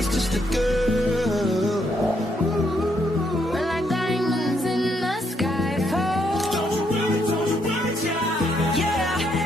was just a girl. We're like diamonds in the sky.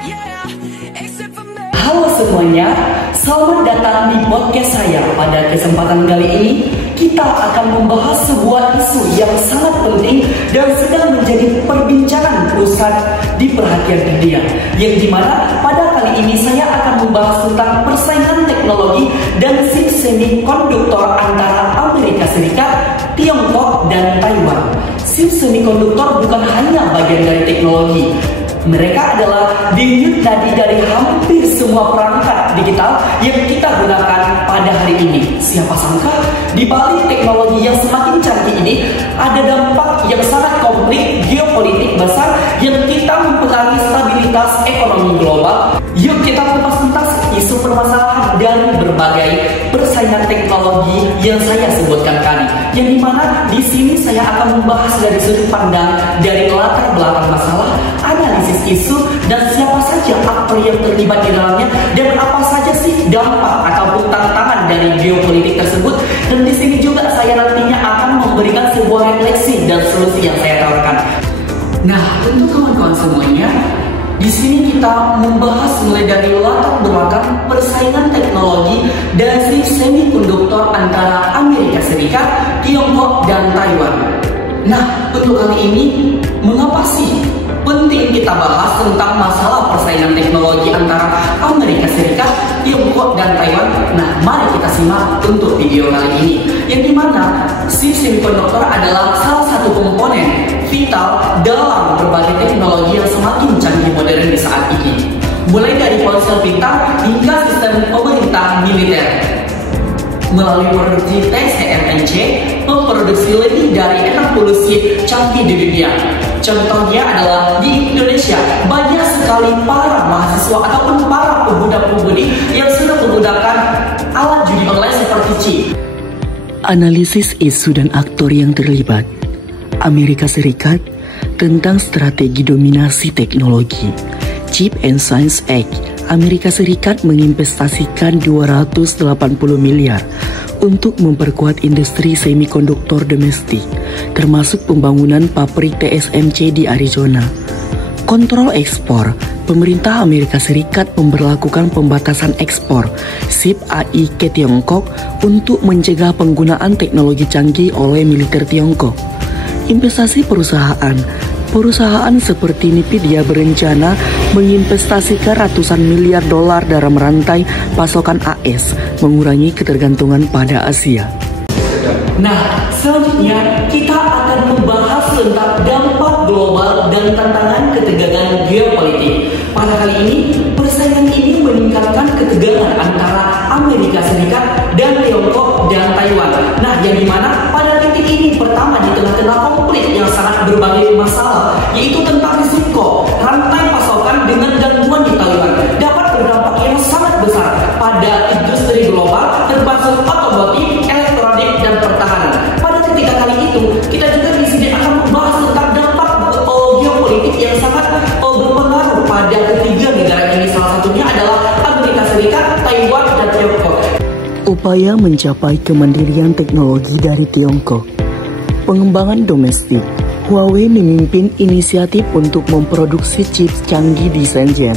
Yeah, except for me. Halo semuanya, selamat datang di podcast saya. Pada kesempatan kali ini, kita akan membahas sebuah isu yang sangat penting dan sedang menjadi perbincangan pusat di perhatian dunia. Yang dimana pada kali ini saya akan membahas tentang persaingan teknologi dan chip semikonduktor antara Amerika Serikat, Tiongkok, dan Taiwan. Chip semikonduktor bukan hanya bagian dari teknologi. Mereka adalah denyut nadi dari hampir semua perangkat digital yang kita gunakan pada hari ini. Siapa sangka di balik teknologi yang semakin canggih ini ada dampak yang sangat komplit geopolitik besar yang kita mempengaruhi stabilitas ekonomi global. Yuk kita kupas tuntas isu permasalahan dari berbagai persaingan teknologi yang saya sebutkan tadi. Yang dimana di sini saya akan membahas dari sudut pandang dari latar belakang masalah, analisis isu, dan siapa saja aktor yang terlibat di dalamnya, dan apa saja sih dampak ataupun tantangan dari geopolitik tersebut. Dan di sini juga saya nantinya akan memberikan sebuah refleksi dan solusi yang saya tawarkan. Nah, untuk kawan-kawan semuanya, di sini kita membahas mulai dari latar belakang persaingan teknologi dan semikonduktor antara Amerika Serikat, Tiongkok, dan Taiwan. Nah, untuk kali ini, mengapa sih penting kita bahas tentang masalah persaingan teknologi antara Amerika Serikat, Tiongkok, dan Taiwan? Nah, mari kita simak untuk video kali ini. Yang dimana chip semikonduktor adalah salah satu komponen vital dalam berbagai teknologi yang semakin canggih modern di saat ini. Mulai dari ponsel pintar hingga sistem pemerintah militer. Melalui produksi TSMC, memproduksi lebih dari 60 chip canggih di dunia. Contohnya adalah di Indonesia, banyak sekali para mahasiswa ataupun para pemuda-pemudi yang sudah menggunakan alat judi online seperti chip. Analisis isu dan aktor yang terlibat. Amerika Serikat tentang strategi dominasi teknologi. Chip and Science Act. Amerika Serikat menginvestasikan 280 miliar untuk memperkuat industri semikonduktor domestik, termasuk pembangunan pabrik TSMC di Arizona. Kontrol ekspor. Pemerintah Amerika Serikat memberlakukan pembatasan ekspor chip AI ke Tiongkok untuk mencegah penggunaan teknologi canggih oleh militer Tiongkok. Investasi perusahaan. Perusahaan seperti Nvidia berencana menginvestasikan ratusan miliar dolar dalam rantai pasokan AS, mengurangi ketergantungan pada Asia. Nah, selanjutnya kita akan membahas tentang dampak global dan tantangan ketegangan geopolitik. Pada kali ini, persaingan ini meningkatkan ketegangan antara Amerika Serikat dan Tiongkok dan Taiwan. Nah, yang dimana pada titik ini pertama di tengah-tengah konflik yang sangat berbagai masalah, yaitu tentang risiko rantai pasokan dengan gangguan di Taiwan dapat berdampak yang sangat besar pada industri global termasuk otomotif, elektronik, dan pertahanan. Pada ketika kali itu, kita juga di sini akan membahas tentang dampak geopolitik yang sangat berpengaruh pada ketiga negara ini. Salah satunya adalah Amerika Serikat, Taiwan, dan Tiongkok. Upaya mencapai kemandirian teknologi dari Tiongkok. Pengembangan domestik. Huawei memimpin inisiatif untuk memproduksi chip canggih di Shenzhen.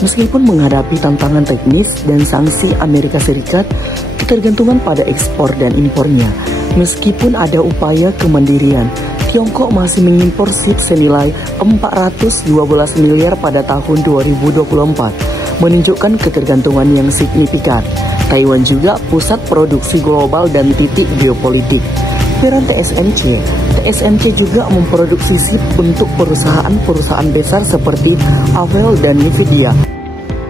Meskipun menghadapi tantangan teknis dan sanksi Amerika Serikat, ketergantungan pada ekspor dan impornya. Meskipun ada upaya kemandirian, Tiongkok masih mengimpor chip senilai 412 miliar pada tahun 2024, menunjukkan ketergantungan yang signifikan. Taiwan juga pusat produksi global dan titik geopolitik. Peran TSMC juga memproduksi chip untuk perusahaan-perusahaan besar seperti Apple dan Nvidia.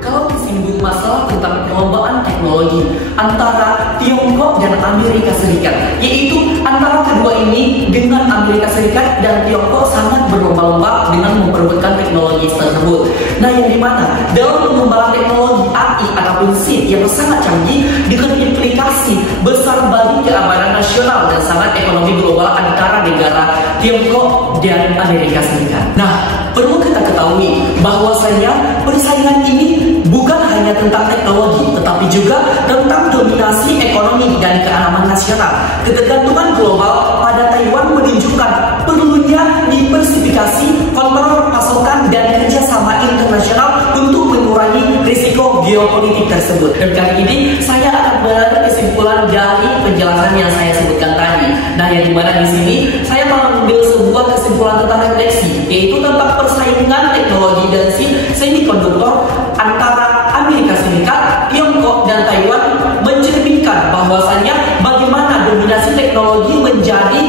Kalau disinggung masalah tentang perlombaan teknologi antara Tiongkok dan Amerika Serikat, yaitu antara kedua ini dengan Amerika Serikat dan Tiongkok sangat berlomba-lomba dengan memperebutkan teknologi tersebut. Nah, yang dimana dalam pengembangan teknologi AI ataupun chip yang sangat canggih dengan implikasi besar bagi keamanan nasional dan sangat ekonomi global antara negara Tiongkok dan Amerika Serikat. Nah, perlu kita ketahui bahwasanya persaingan ini bukan hanya tentang teknologi, tetapi juga tentang dominasi ekonomi dan keamanan nasional. Ketergantungan global pada Taiwan menunjukkan perlunya diversifikasi, kontrol pasokan, dan kerjasama internasional untuk mengurangi risiko geopolitik tersebut. Dan kali ini saya akan mengambil kesimpulan dari penjelasan yang saya sebutkan tadi. Nah, yang dimana di sini saya mengambil sebuah kesimpulan tentang refleksi, yaitu tentang persaingan teknologi dan semikonduktor antara Amerika Serikat, Tiongkok, dan Taiwan mencerminkan bahwasannya bagaimana dominasi teknologi menjadi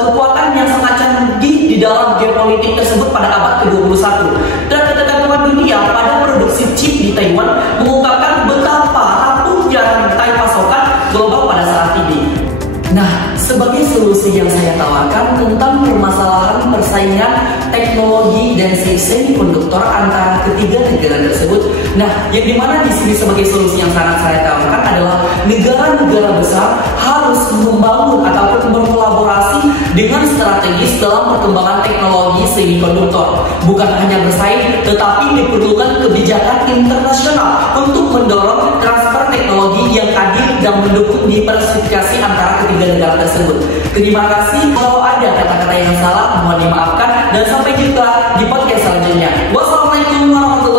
kekuatan yang sangat canggih di dalam geopolitik tersebut pada abad ke-21. Dan ketergantungan dunia pada produksi chip di Taiwan mengungkapkan betapa rapuhnya rantai pasokan global pada saat ini. Nah, sebagai solusi yang saya tawarkan tentang permasalahan persaingan teknologi dan semikonduktor antara ketiga negara tersebut. Nah, yang dimana di sini sebagai solusi yang sangat saya tawarkan adalah negara-negara besar harus membangun ataupun berkolaborasi dengan strategis dalam perkembangan teknologi semikonduktor. Bukan hanya bersaing, tetapi diperlukan kebijakan internasional untuk mendorong transfer teknologi yang adil dan mendukung diversifikasi antara ketiga negara tersebut. Terima kasih. Kalau ada kata-kata yang salah, mohon dimaafkan, dan sampai jumpa di podcast selanjutnya. Wassalamualaikum warahmatullahi wabarakatuh.